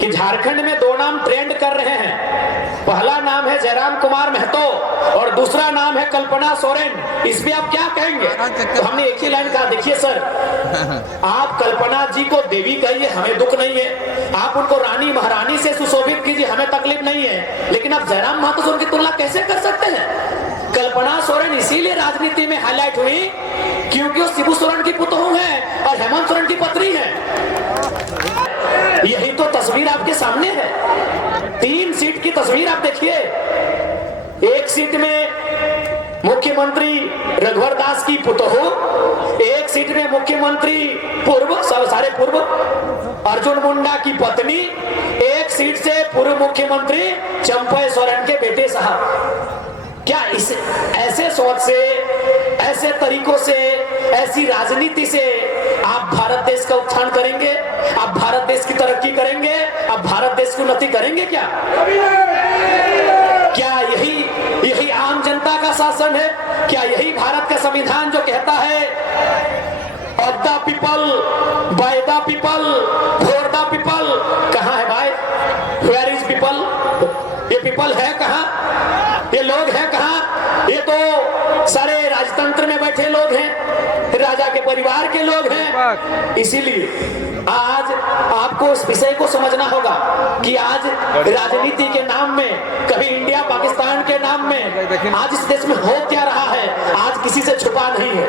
कि झारखंड में दो नाम ट्रेंड कर रहे हैं। पहला नाम है जयराम कुमार महतो और दूसरा नाम है कल्पना सोरेन। इस पे आप क्या कहेंगे? तो हमने एक ही लाइन कहा, देखिए सर, आप कल्पना जी को देवी कहिए, हमें दुख नहीं है। आप उनको रानी महारानी से सुशोभित कीजिए, हमें तकलीफ नहीं है। लेकिन आप जयराम महतो से उनकी तुलना कैसे कर सकते हैं? कल्पना सोरेन इसीलिए राजनीति में हाईलाइट हुई क्योंकि वो शिबू सोरेन की पुतोहू है और हेमंत सोरेन की पत्नी है। यही तो तस्वीर आपके सामने है। 3 सीट की तस्वीर आप देखिए। एक सीट में मुख्यमंत्री रघुवर दास की पुतोहू, एक सीट में मुख्यमंत्री सारे पूर्व अर्जुन मुंडा की पत्नी, एक सीट से पूर्व मुख्यमंत्री चंपई सोरेन के बेटे साहब। क्या इस ऐसे सोच से, ऐसे तरीकों से, ऐसी राजनीति से आप भारत देश का उत्थान करेंगे? आप भारत देश की तरक्की करेंगे? आप भारत देश की उन्नति करेंगे क्या? क्या यही आम जनता का शासन है? क्या यही भारत का संविधान जो कहता है of the people, by the people, for the people? कहाँ है भाई? Where is people? ये पीपल है कहाँ? ये लोग हैं कहाँ? ये तो सारे राजतंत्र में बैठे लोग हैं, राजा के परिवार के लोग हैं। इसीलिए आज आपको इस विषय को समझना होगा कि आज राजनीति के नाम में, कभी इंडिया पाकिस्तान के नाम में आज इस देश में हो क्या रहा है, आज किसी से छुपा नहीं है।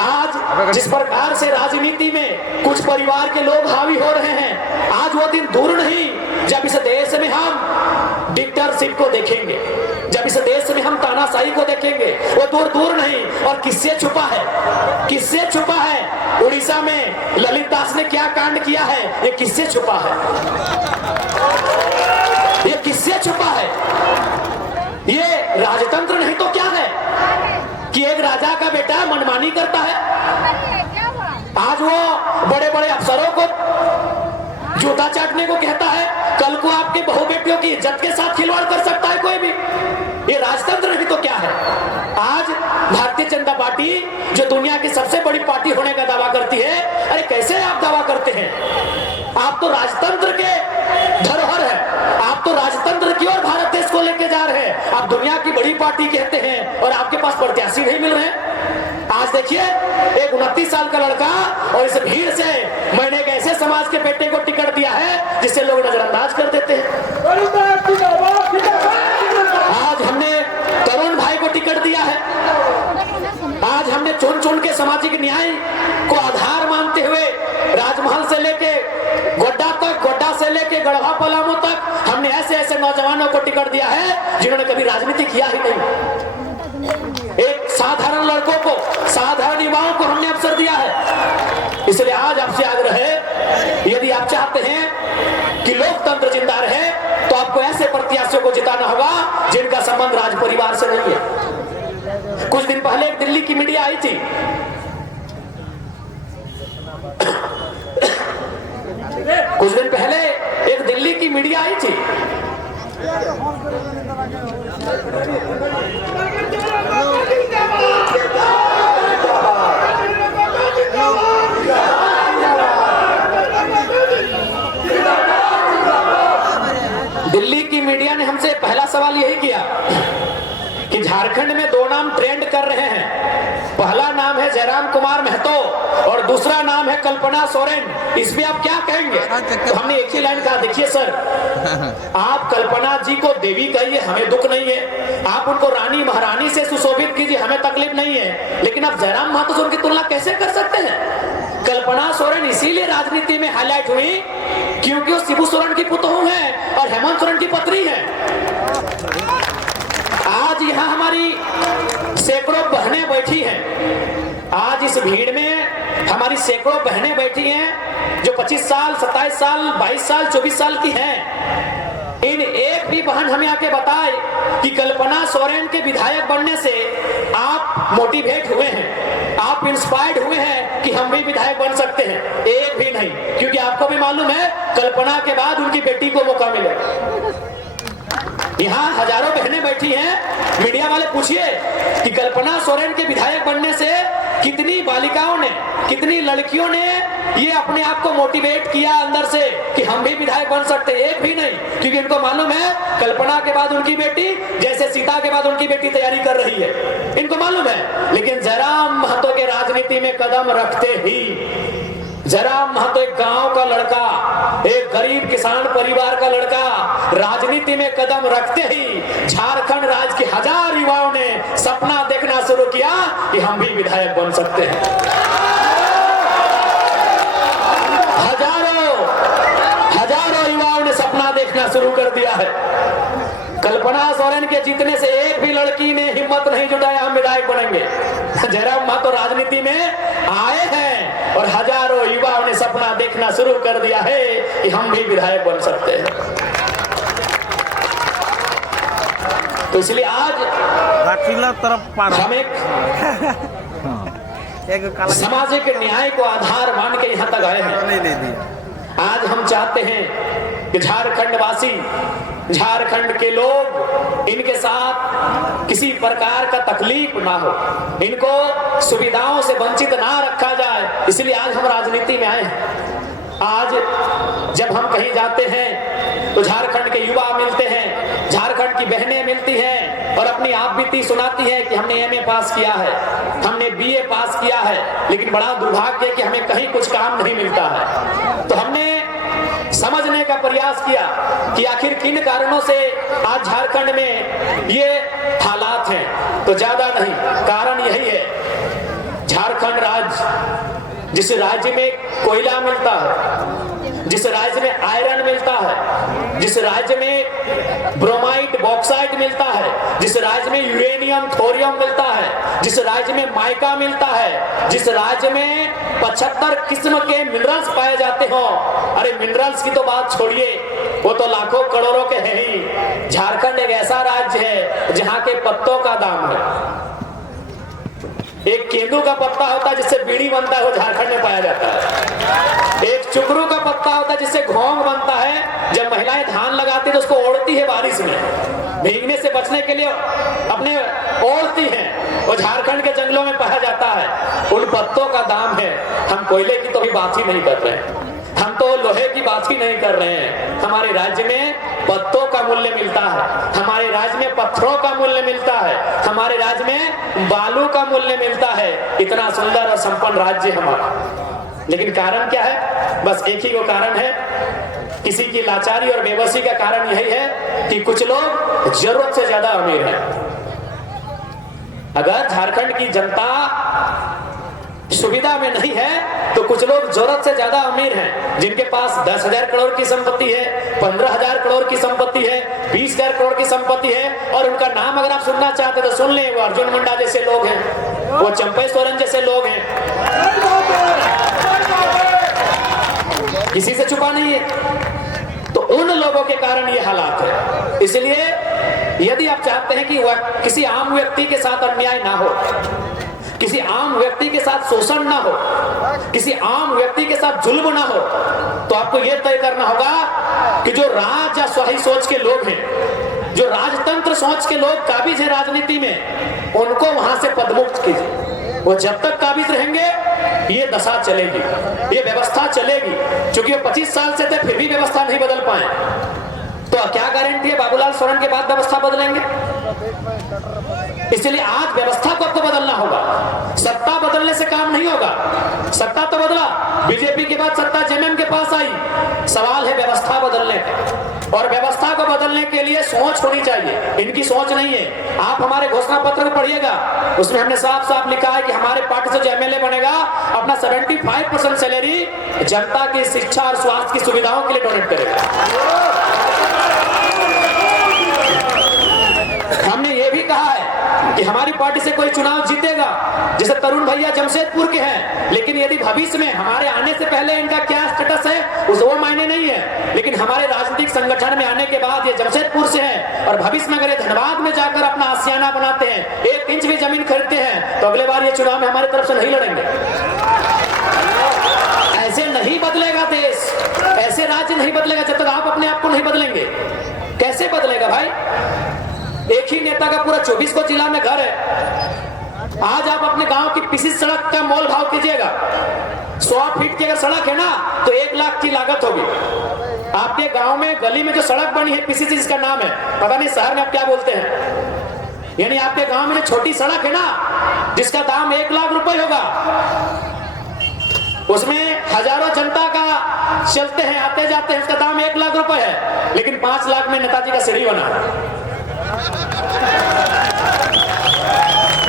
आज जिस प्रकार से राजनीति में कुछ परिवार के लोग हावी हो रहे हैं, आज वो दिन दूर नहीं जब इस देश में हम डिक्टेटरशिप को देखेंगे, जब इस देश में हम तानाशाही को देखेंगे। वो दूर नहीं। और किससे छुपा है? किससे छुपा है? उड़ीसा में ललित दास ने क्या कांड किया है, ये किससे छुपा है? ये किससे छुपा है? ये राजतंत्र नहीं तो क्या है कि एक राजा का बेटा मनमानी करता है। आज वो बड़े बड़े अफसरों को जूता चाटने को कहता है, कल को आपके बहू बेटियों की इज्जत के साथ खिलवाड़ कर सकता है कोई भी। ये राजतंत्र नहीं तो क्या है? आज भारतीय जनता पार्टी जो दुनिया की सबसे बड़ी पार्टी होने का दावा करती है, अरे कैसे आप दावा करते हैं? आप तो राजतंत्र के धरोहर है, आप तो राजतंत्र की ओर भारत देश को लेके जा रहे हैं। आप दुनिया की बड़ी पार्टी कहते हैं और आपके पास प्रत्याशी नहीं मिल रहे। आज देखिए, एक 29 साल का लड़का और इस भीड़ से मैंने एक ऐसे समाज के बेटे को टिकट दिया है जिसे लोग नजरअंदाज कर देते हैं। आज हमने तरुण भाई को टिकट दिया है। आज हमने चुन के सामाजिक न्याय को आधार मानते हुए राजमहल से लेके गोड्डा तक, गोड्डा से लेके गढ़वा पलामू तक हमने ऐसे नौजवानों को टिकट दिया है जिन्होंने कभी राजनीति किया ही नहीं। एक साधारण लड़कों को, साधारण युवाओं को हमने अवसर दिया है। इसलिए आज आपसे आग्रह है, यदि आप चाहते हैं कि लोकतंत्र जिंदा रहे तो आपको ऐसे प्रत्याशियों को जिताना होगा जिनका संबंध राज परिवार से नहीं है। कुछ दिन पहले एक दिल्ली की मीडिया आई थी, कुछ दिन पहले एक दिल्ली की मीडिया आई थी। दिल्ली की मीडिया ने हमसे पहला सवाल यही किया कि झारखंड में दो नाम ट्रेंड कर रहे हैं। पहला नाम है जयराम कुमार महतो और दूसरा नाम है कल्पना सोरेन। इस पे आप क्या कहेंगे? तो हमने एक ही लाइन कहा, देखिए सर, आप कल्पना जी को देवी कहिए, हमें दुख नहीं है। आप उनको रानी महारानी से सुशोभित कीजिए, हमें तकलीफ नहीं है। लेकिन आप जयराम महतो से उनकी तुलना कैसे कर सकते हैं? कल्पना सोरेन इसीलिए राजनीति में हाईलाइट हुई क्योंकि वो शिबू सोरेन की पुतोहू है और हेमंत सोरेन की पत्नी है। आज यहाँ हमारी सैकड़ों बहनें बैठी हैं। आज इस भीड़ में हमारी सैकड़ों बहनें बैठी हैं जो 25 साल, 27 साल, 22 साल, 24 साल की हैं। इन एक भी बहन हमें आके बताए कि कल्पना सोरेन के विधायक बनने से आप मोटिवेट हुए हैं, आप इंस्पायर्ड हुए हैं कि हम भी विधायक बन सकते हैं। एक भी नहीं, क्योंकि आपको भी मालूम है कल्पना के बाद उनकी बेटी को मौका मिलेगा। यहाँ हजारों बहनें बैठी हैं, मीडिया वाले पूछिए कि कल्पना सोरेन के विधायक बनने से कितनी बालिकाओं ने, कितनी लड़कियों ने ये अपने आप को मोटिवेट किया अंदर से कि हम भी विधायक बन सकते। एक भी नहीं, क्योंकि इनको मालूम है कल्पना के बाद उनकी बेटी जैसे सीता के बाद उनकी बेटी तैयारी कर रही है, इनको मालूम है। लेकिन जयराम महतो के राजनीति में कदम रखते ही, जयराम महतो एक गांव का लड़का, एक गरीब किसान परिवार का लड़का, राजनीति में कदम रखते ही झारखंड राज्य के हजार युवाओं ने सपना देखना शुरू किया कि हम भी विधायक बन सकते हैं। हजारों युवाओं ने सपना देखना शुरू कर दिया है। कल्पना सोरेन के जीतने से एक भी लड़की ने हिम्मत नहीं जुटाया हम विधायक बनेंगे। जयराम महतो राजनीति में आए हैं और हजारों युवाओं ने सपना देखना शुरू कर दिया है कि हम भी विधायक बन सकते हैं। तो इसलिए आज हम एक सामाजिक न्याय को आधार मान के यहाँ तक आए हैं। आज हम चाहते हैं कि झारखंड वासी, झारखंड के लोग, इनके साथ किसी प्रकार का तकलीफ ना हो, इनको सुविधाओं से वंचित ना रखा जाए। इसलिए आज हम राजनीति में आए हैं। आज जब हम कहीं जाते हैं तो झारखंड के युवा मिलते हैं, झारखंड की बहनें मिलती हैं और अपनी आप बीती सुनाती है कि हमने एमए पास किया है, हमने बीए पास किया है, लेकिन बड़ा दुर्भाग्य है कि हमें कहीं कुछ काम नहीं मिलता है। तो हमने समझने का प्रयास किया कि आखिर किन कारणों से आज झारखंड में ये हालात हैं। तो ज्यादा नहीं, कारण यही है, झारखंड राज्य जिस राज्य में कोयला मिलता है, जिस राज्य में आयरन मिलता है, जिस राज्य में ब्रोमाइट बॉक्साइट मिलता है, जिस राज्य में यूरेनियम थोरियम मिलता है, जिस राज्य में माइका मिलता है, जिस राज्य में 75 किस्म के मिनरल्स पाए जाते हो, अरे मिनरल्स की तो बात छोड़िए, वो तो लाखों करोड़ों के हैं ही। झारखंड एक ऐसा राज्य है जहाँ के पत्तों का दाम है, एक केंदू का पत्ता होता है जिससे बीड़ी बनता है, वो झारखंड में पाया जाता है। एक चुकरू का पत्ता होता है जिससे घोंग बनता है, जब महिलाएं धान लगाती है तो उसको ओढ़ती है, बारिश में भीगने से बचने के लिए अपने ओढ़ती हैं, वो झारखंड के जंगलों में पाया जाता है। उन पत्तों का दाम है। हम कोयले की तो भी बात ही नहीं कर रहे हैं, हम तो लोहे की बात ही नहीं कर रहे हैं। हमारे राज्य में पत्तों का मूल्य मिलता है, हमारे राज्य में पत्थरों का मूल्य मिलता है, हमारे राज्य में बालू का मूल्य मिलता है। इतना सुंदर और संपन्न राज्य हमारा, लेकिन कारण क्या है? बस एक ही वो कारण है, किसी की लाचारी और बेबसी का कारण यही है कि कुछ लोग जरूरत से ज्यादा अमीर हैं। अगर झारखंड की जनता सुविधा में नहीं है तो कुछ लोग जरूरत से ज्यादा अमीर हैं, जिनके पास 10,000 करोड़ की संपत्ति है, 15,000 करोड़ की संपत्ति है, 20,000 करोड़ की संपत्ति है, और उनका नाम अगर आप सुनना चाहते तो सुन लें। वो अर्जुन मुंडा जैसे लोग हैं, वो चंपई सोरेन जैसे लोग हैं, किसी से छुपा नहीं है। तो उन लोगों के कारण ये हालात है। इसलिए यदि आप चाहते हैं कि किसी आम व्यक्ति के साथ अन्याय ना हो, किसी आम व्यक्ति के साथ शोषण ना हो, किसी आम व्यक्ति के साथ जुल्म ना हो, तो आपको यह तय करना होगा कि जो राजशाही सोच के लोग हैं, जो राजतंत्र सोच के लोग काबिज है राजनीति में, उनको वहां से पदमुक्त कीजिए। वो जब तक काबिज रहेंगे ये दशा चलेगी, ये व्यवस्था चलेगी। क्योंकि वो 25 साल से थे फिर भी व्यवस्था नहीं बदल पाए, तो क्या गारंटी है बाबूलाल सोरेन के बाद व्यवस्था बदलेंगे? इसलिए आज व्यवस्था को आपको बदलना होगा। सत्ता बदलने से काम नहीं होगा। सत्ता तो बदला, बीजेपी के बाद सत्ता जेएमएम के पास आई, सवाल है व्यवस्था बदलने का। और व्यवस्था को बदलने के लिए सोच होनी चाहिए, इनकी सोच नहीं है। आप हमारे घोषणा पत्र को पढ़िएगा, उसमें हमने साफ साफ लिखा है कि हमारे पार्टी से जो एमएलए बनेगा अपना 75% सैलरी जनता की शिक्षा और स्वास्थ्य की सुविधाओं के लिए डोनेट करेगा। हमने ये भी कहा है कि हमारी पार्टी से कोई चुनाव जीतेगा, जैसे तरुण भैया जमशेदपुर के हैं, लेकिन यदि भविष्य में हमारे आने से पहले इनका क्या स्टेटस है उस वो मायने नहीं है, लेकिन हमारे राजनीतिक संगठन में आने के बाद ये जमशेदपुर से है और भविष्य में अगर धनबाद में जाकर अपना आशियाना बनाते हैं, 1 इंच भी जमीन खरीदते हैं, तो अगले बार ये चुनाव में हमारी तरफ से नहीं लड़ेंगे। ऐसे नहीं बदलेगा देश, ऐसे राज्य नहीं बदलेगा जब तक आप अपने आप को नहीं बदलेंगे। कैसे बदलेगा भाई? एक ही नेता का पूरा 24 को जिला में घर है। आज आप अपने गांव की किसी सड़क का मोल भाव कीजिएगा, 100 फीट की अगर सड़क है ना तो 1 लाख की लागत होगी। आपके गांव में गली में जो सड़क बनी है पीसीसी जिसका नाम है, पता नहीं शहर में आप क्या बोलते हैं, यानी आपके गांव में जो छोटी सड़क है ना जिसका दाम 1 लाख रुपए होगा, उसमें हजारों जनता का चलते हैं आते जाते हैं, उसका दाम 1 लाख रुपए है, लेकिन 5 लाख में नेताजी का सीढ़ी बना।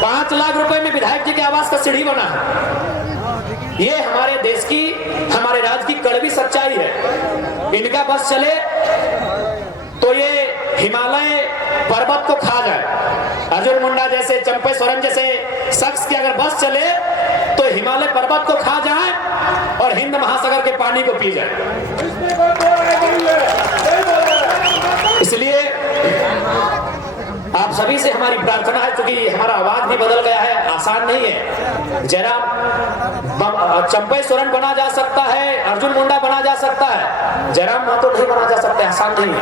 5 लाख रुपए में विधायक जी के आवास का सीढ़ी बना है। ये हमारे देश की, हमारे राज्य की कड़वी सच्चाई है। इनका बस चले तो ये हिमालय पर्वत को खा जाए। अर्जुन मुंडा जैसे, चंपे सोरेन जैसे शख्स की अगर बस चले तो हिमालय पर्वत को खा जाए और हिंद महासागर के पानी को पी जाए। इसलिए आप सभी से हमारी प्रार्थना है, क्योंकि हमारा आवाज भी बदल गया है, आसान नहीं है। जयराम चंपे सोरेन बना जा सकता है, अर्जुन मुंडा बना जा सकता है, जयराम महतो नहीं बना जा सकता, आसान नहीं है।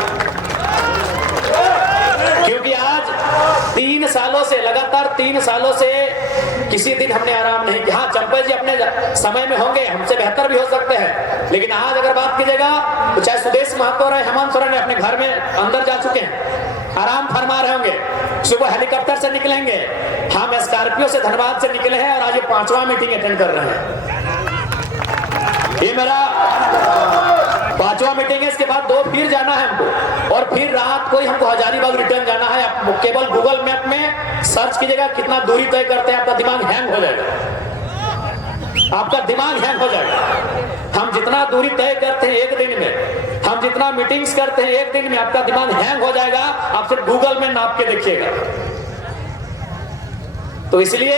क्योंकि आज 3 सालों से, लगातार 3 सालों से किसी दिन हमने आराम नहीं किया। हाँ, चंपे जी अपने समय में होंगे, हमसे बेहतर भी हो सकते हैं, लेकिन आज अगर बात कीजिएगा तो चाहे सुदेश महतो रहे, हेमंत सोरेन अपने घर में अंदर जा चुके हैं, आराम फरमा रहे होंगे, सुबह हेलीकॉप्टर से निकलेंगे, हम स्कॉर्पियो से धनबाद से निकले हैं और आज ये 5वां मीटिंग अटेंड कर रहे हैं। ये मेरा 5वां मीटिंग है, इसके बाद 2 फिर जाना है हमको, और फिर रात को ही हमको हजारीबाग रिटर्न जाना है। आप केवल गूगल मैप में सर्च कीजिएगा कितना दूरी तय करते हैं, आपका दिमाग हैंग हो जाएगा, आपका दिमाग हैंग हो जाएगा। हम जितना दूरी तय करते हैं एक दिन में, हम जितना मीटिंग्स करते हैं एक दिन में, आपका दिमाग हैंग हो जाएगा। आप सिर्फ गूगल में नाप के देखिएगा। तो इसलिए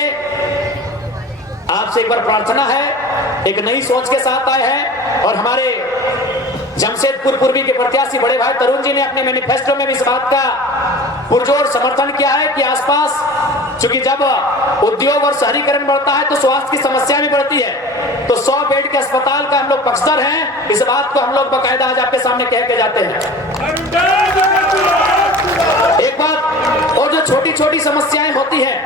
आपसे एक बार प्रार्थना है, एक नई सोच के साथ आए हैं, और हमारे जमशेदपुर पूर्वी के प्रत्याशी बड़े भाई तरुण जी ने अपने मैनिफेस्टो में भी इस बात का पुरजोर समर्थन किया है कि आसपास, क्योंकि जब उद्योग और शहरीकरण बढ़ता है तो स्वास्थ्य की समस्या भी बढ़ती है, तो 100 बेड के अस्पताल का हम लोग पक्षधर हैं। इस बात को हम लोग बाकायदा आज आपके सामने कह के जाते हैं। एक बात और, जो छोटी छोटी समस्याएं होती हैं,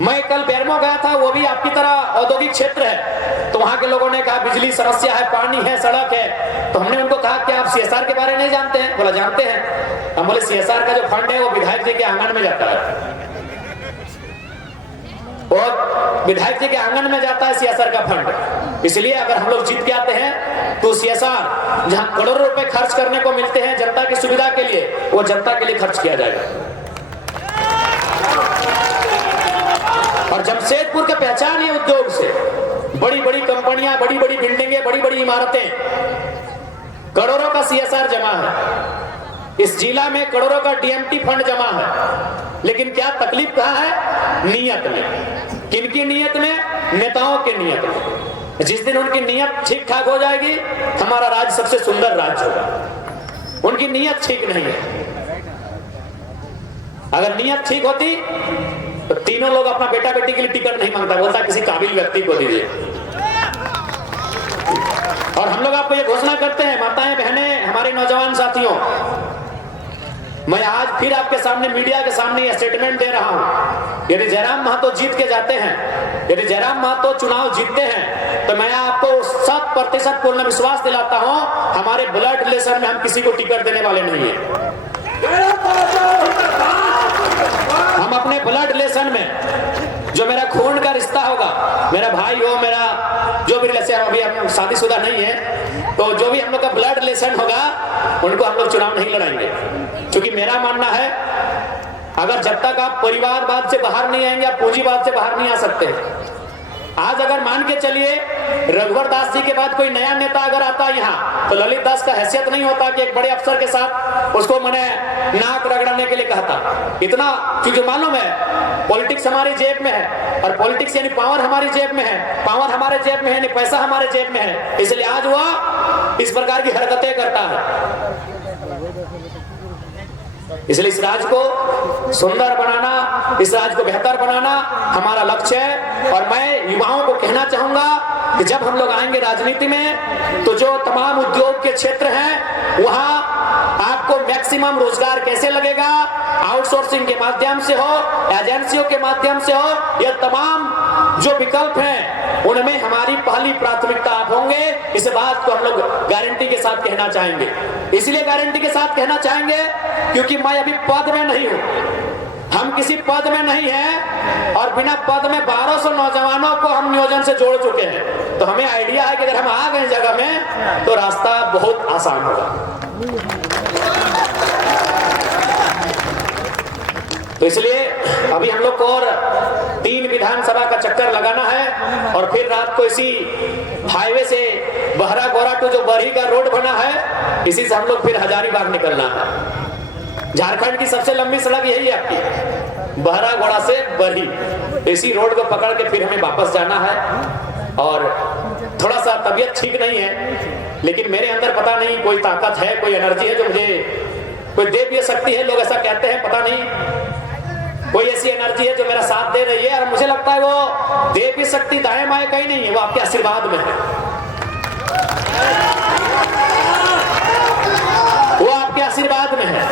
मैं कल बेरमो गया था, वो भी आपकी तरह औद्योगिक क्षेत्र है, तो वहां के लोगों ने कहा बिजली समस्या है, पानी है, सड़क है, तो हमने उनको कहा कि आप सीएसआर के बारे में नहीं जानते हैं? बोला जानते हैं। हम बोले सीएसआर का जो फंड है वो विधायक जी के आंगन में जाता है, और विधायक जी के आंगन में जाता है सीएसआर का फंड। इसलिए अगर हम लोग जीत के आते हैं तो सीएसआर जहां करोड़ों रुपए खर्च करने को मिलते हैं जनता की सुविधा के लिए, वो जनता के लिए खर्च किया जाएगा। और जमशेदपुर की पहचान है उद्योग से, बड़ी बड़ी कंपनियां, बड़ी बड़ी बिल्डिंगें, बड़ी बड़ी इमारतें, करोड़ों का सीएसआर जमा है। इस जिला में करोड़ों का डीएमटी फंड जमा है, लेकिन क्या तकलीफ कहां है? नियत में। किनकी नियत में? नेताओं की नियत में। जिस दिन उनकी नियत ठीक ठाक हो जाएगी, हमारा राज्य सबसे सुंदर राज्य होगा। उनकी नियत ठीक नहीं है। अगर नियत ठीक होती तो तीनों लोग अपना बेटा बेटी के लिए टिकट नहीं मांगता, बोलता किसी काबिल व्यक्ति को दीजिए। और हम लोग आपको ये घोषणा करते हैं, माताएं बहनें, हमारे नौजवान साथियों, मैं आज फिर आपके सामने, मीडिया के सामने ये स्टेटमेंट दे रहा हूं, यदि जयराम महतो जीत के जाते हैं, यदि जयराम महतो चुनाव जीतते हैं, तो मैं आपको 100% पूर्ण विश्वास दिलाता हूं, हमारे ब्लड रिलेशन में हम किसी को टिकट देने वाले नहीं है। हम अपने ब्लड रिलेशन में, जो मेरा खून का रिश्ता होगा, मेरा भाई हो, मेरा जो भी रिलेशन, अभी हम शादीशुदा नहीं है, तो जो भी हम लोग का ब्लड रिलेशन होगा, उनको हम लोग चुनाव नहीं लड़ाएंगे। क्योंकि मेरा मानना है, अगर जब तक आप परिवारवाद से बाहर नहीं आएंगे, आप पूंजीवाद से बाहर नहीं आ सकते। आज अगर मान के चलिए रघुवर दास जी के बाद कोई नया नेता अगर आता यहाँ, तो ललित दास का हैसियत नहीं होता कि एक बड़े अफसर के साथ उसको मैंने नाक रगड़ने के लिए कहता। इतना, क्योंकि मालूम है पॉलिटिक्स हमारी जेब में है, और पॉलिटिक्स यानी पावर हमारी जेब में है, पावर हमारे जेब में है, यानी पैसा हमारे जेब में है, इसलिए आज वह इस प्रकार की हरकतें करता है। इसलिए इस राज्य को सुंदर बनाना, इस राज्य को बेहतर बनाना हमारा लक्ष्य है। और मैं युवाओं को कहना चाहूंगा कि जब हम लोग आएंगे राजनीति में, तो जो तमाम उद्योग के क्षेत्र हैं, वहां आपको मैक्सिमम मैक्सिमम रोजगार कैसे लगेगा, आउटसोर्सिंग के माध्यम से हो, एजेंसियों के माध्यम से हो, यह तमाम जो विकल्प हैं उनमें हमारी पहली प्राथमिकता आप होंगे। इस बात को हम लोग गारंटी के साथ कहना चाहेंगे। इसलिए गारंटी के साथ कहना चाहेंगे क्योंकि मैं अभी पद में नहीं हूं, हम किसी पद में नहीं हैं और बिना पद में 1200 नौजवानों को हम नियोजन से जोड़ चुके हैं। तो हमें आइडिया है कि अगर हम आ गए जगह में तो रास्ता बहुत आसान होगा। तो इसलिए अभी हम लोग को और 3 विधानसभा का चक्कर लगाना है और फिर रात को इसी हाईवे से बहरा गोरा टू जो बरही का रोड बना है, इसी से हम लोग फिर हजारीबाग निकलना है। झारखंड की सबसे लंबी सड़क यही है आपकी, बहरा गोड़ा से बरही। इसी रोड को पकड़ के फिर हमें वापस जाना है। और थोड़ा सा तबीयत ठीक नहीं है, लेकिन मेरे अंदर पता नहीं कोई ताकत है, कोई एनर्जी है जो मुझे कोई दे भी सकती है। लोग ऐसा कहते हैं, पता नहीं कोई ऐसी एनर्जी है जो मेरा साथ दे रही है और मुझे लगता है वो दे भी सकती दाएं बाएं कहीं नहीं है, वो आपके आशीर्वाद में है, वो आपके आशीर्वाद में है।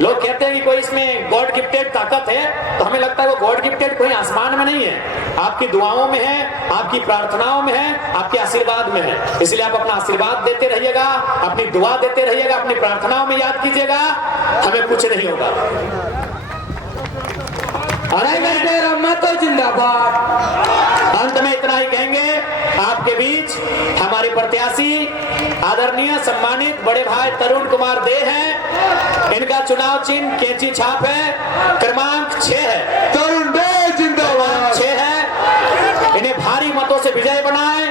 लोग कहते हैं कि कोई इसमें गॉड गिफ्टेड ताकत है, तो हमें लगता है वो गॉड गिफ्टेड कोई आसमान में नहीं है, आपकी दुआओं में है, आपकी प्रार्थनाओं में है, आपके आशीर्वाद में है। इसलिए आप अपना आशीर्वाद देते रहिएगा, अपनी दुआ देते रहिएगा, अपनी प्रार्थनाओं में याद कीजिएगा, हमें कुछ नहीं होगा। तो जिंदाबाद। अंत में इतना ही कहेंगे, आपके बीच हमारे प्रत्याशी आदरणीय सम्मानित बड़े भाई तरुण कुमार दे हैं। इनका चुनाव चिन्ह कैंची छाप है, क्रमांक 6 है। तरुण दे जिंदाबाद 6 है। इन्हें भारी मतों से विजय बनाए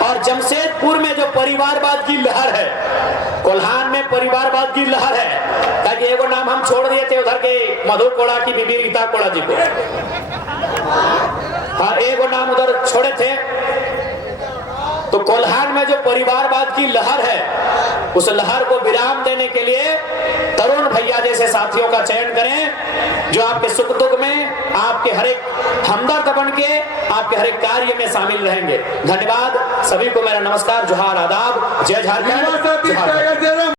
और जमशेदपुर में जो परिवारवाद की लहर है, कोल्हान में परिवारवाद की लहर है, ताकि एगो नाम हम छोड़ दिए थे उधर के मधु कोड़ा की बीबी रीता कोड़ा जी को, हाँ एगो नाम उधर छोड़े थे। तो कोल्हान में जो परिवारवाद की लहर है, उस लहर को विराम देने के लिए तरुण भैया जैसे साथियों का चयन करें, जो आपके सुख दुख में आपके हर एक हमदर्द बन के आपके हर एक कार्य में शामिल रहेंगे। धन्यवाद सभी को, मेरा नमस्कार, जोहार, आदाब, जय झारखंड।